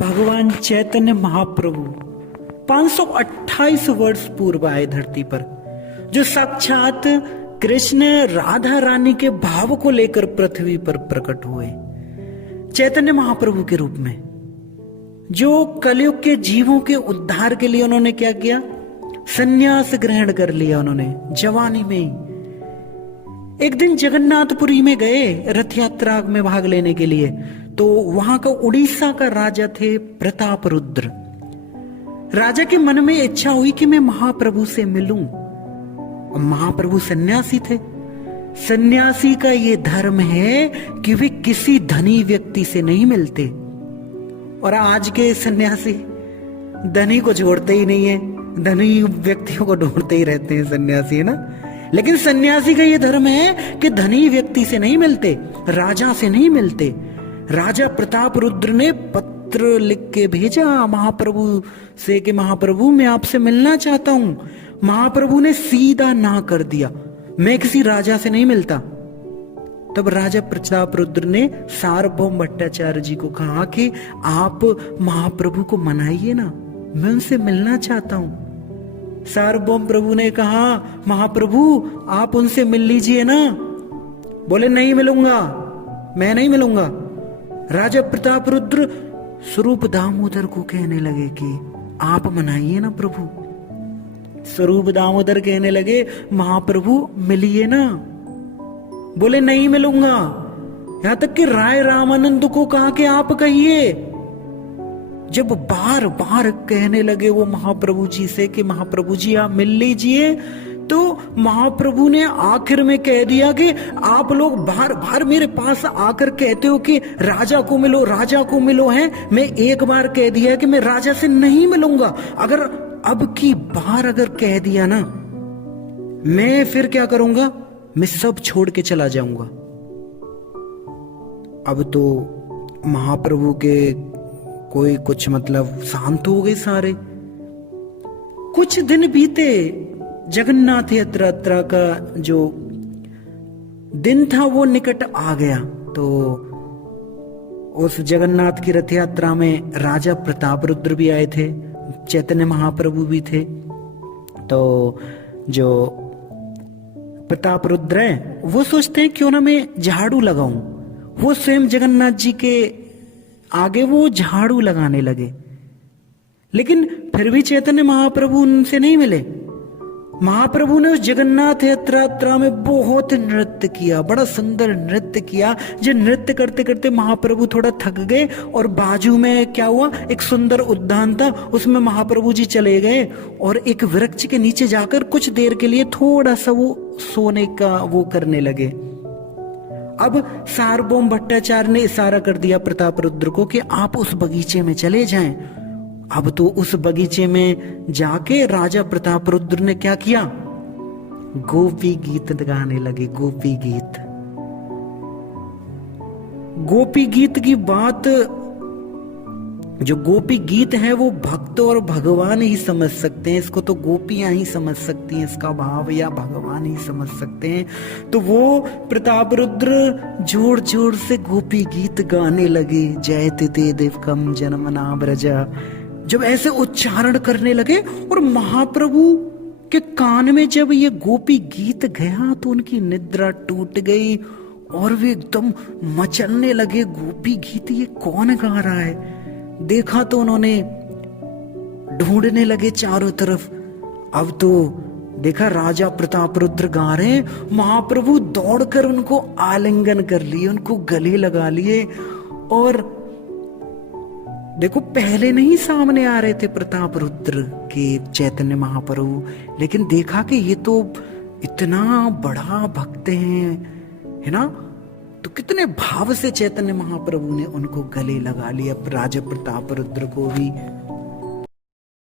भगवान चैतन्य महाप्रभु 528 वर्ष पूर्व आए धरती पर, जो साक्षात कृष्ण राधा रानी के भाव को लेकर पृथ्वी पर प्रकट हुए चैतन्य महाप्रभु के रूप में, जो कलयुग के जीवों के उद्धार के लिए उन्होंने क्या किया, संन्यास ग्रहण कर लिया। उन्होंने जवानी में ही एक दिन जगन्नाथपुरी में गए रथ यात्रा में भाग लेने के लिए, तो वहां का उड़ीसा का राजा थे प्रतापरुद्र। राजा के मन में इच्छा हुई कि मैं महाप्रभु से मिलूं। महाप्रभु सन्यासी थे। सन्यासी का ये धर्म है कि वे किसी धनी व्यक्ति से नहीं मिलते, और आज के सन्यासी धनी को छोड़ते ही नहीं है, धनी व्यक्तियों को ढूंढते ही रहते हैं सन्यासी, है ना। लेकिन सन्यासी का ये धर्म है कि धनी व्यक्ति से नहीं मिलते, राजा से नहीं मिलते। राजा प्रतापरुद्र ने पत्र लिख के भेजा महाप्रभु से कि महाप्रभु मैं आपसे मिलना चाहता हूं। महाप्रभु ने सीधा ना कर दिया, मैं किसी राजा से नहीं मिलता। तब राजा प्रतापरुद्र ने सार्वभौम भट्टाचार्य जी को कहा कि आप महाप्रभु को मनाइए ना, मैं उनसे मिलना चाहता हूं। सार्वभौम प्रभु ने कहा महाप्रभु आप उनसे मिल लीजिए ना। बोले नहीं मिलूंगा, मैं नहीं मिलूंगा। राजा प्रतापरुद्र स्वरूप दामोदर को कहने लगे कि आप मनाइए ना प्रभु। स्वरूप दामोदर कहने लगे महाप्रभु मिलिए ना। बोले नहीं मिलूंगा। यहां तक कि राय रामानंद को कहा कि आप कहिए। जब बार बार कहने लगे वो महाप्रभु जी से कि महाप्रभु जी आप मिल लीजिए, तो महाप्रभु ने आखिर में कह दिया कि आप लोग बार बार मेरे पास आकर कहते हो कि राजा को मिलो, राजा को मिलो है। मैं एक बार कह दिया कि मैं राजा से नहीं मिलूंगा। अगर अब की बार अगर कह दिया ना, मैं फिर क्या करूंगा, मैं सब छोड़ के चला जाऊंगा। अब तो महाप्रभु के कोई कुछ मतलब शांत हो गए सारे। कुछ दिन बीते, जगन्नाथ यात्रा का जो दिन था वो निकट आ गया। तो उस जगन्नाथ की रथ यात्रा में राजा प्रतापरुद्र भी आए थे, चैतन्य महाप्रभु भी थे। तो जो प्रतापरुद्र है वो सोचते हैं क्यों ना मैं झाड़ू लगाऊं। वो स्वयं जगन्नाथ जी के आगे वो झाड़ू लगाने लगे, लेकिन फिर भी चैतन्य महाप्रभु उनसे नहीं मिले। महाप्रभु ने उस जगन्नाथ यात्रा में बहुत नृत्य किया, बड़ा सुंदर नृत्य किया। जो नृत्य करते करते महाप्रभु थोड़ा थक गए, और बाजू में क्या हुआ, एक सुंदर उद्यान था, उसमें महाप्रभु जी चले गए और एक वृक्ष के नीचे जाकर कुछ देर के लिए थोड़ा सा वो सोने का वो करने लगे। अब सार्वभौम भट्टाचार्य ने इशारा कर दिया प्रतापरुद्र को कि आप उस बगीचे में चले जाएं। अब तो उस बगीचे में जाके राजा प्रतापरुद्र ने क्या किया, गोपी गीत गाने लगे। गोपी गीत, गोपी गीत की बात, जो गोपी गीत है वो भक्त और भगवान ही समझ सकते हैं। इसको तो गोपियां ही समझ सकती हैं, इसका भाव, या भगवान ही समझ सकते हैं। तो वो प्रतापरुद्र जोर जोर से गोपी गीत गाने लगे। जयते ते देवकम जन्मना ब्रजा, जब ऐसे उच्चारण करने लगे और महाप्रभु के कान में जब ये गोपी गीत गया तो उनकी निद्रा टूट गई और वे एकदम मचलने लगे। गोपी गीत ये कौन गा रहा है? देखा तो उन्होंने ढूंढने लगे चारों तरफ। अब तो देखा राजा प्रतापरुद्र गा रहे हैं। महाप्रभु दौड़कर उनको आलिंगन कर लिए, उनको गले लगा लिए। और देखो पहले नहीं सामने आ रहे थे प्रतापरुद्र के चैतन्य महाप्रभु, लेकिन देखा कि ये तो इतना बड़ा भक्त है ना। तो कितने भाव से चैतन्य महाप्रभु ने उनको गले लगा लिया, राजा प्रतापरुद्र को भी।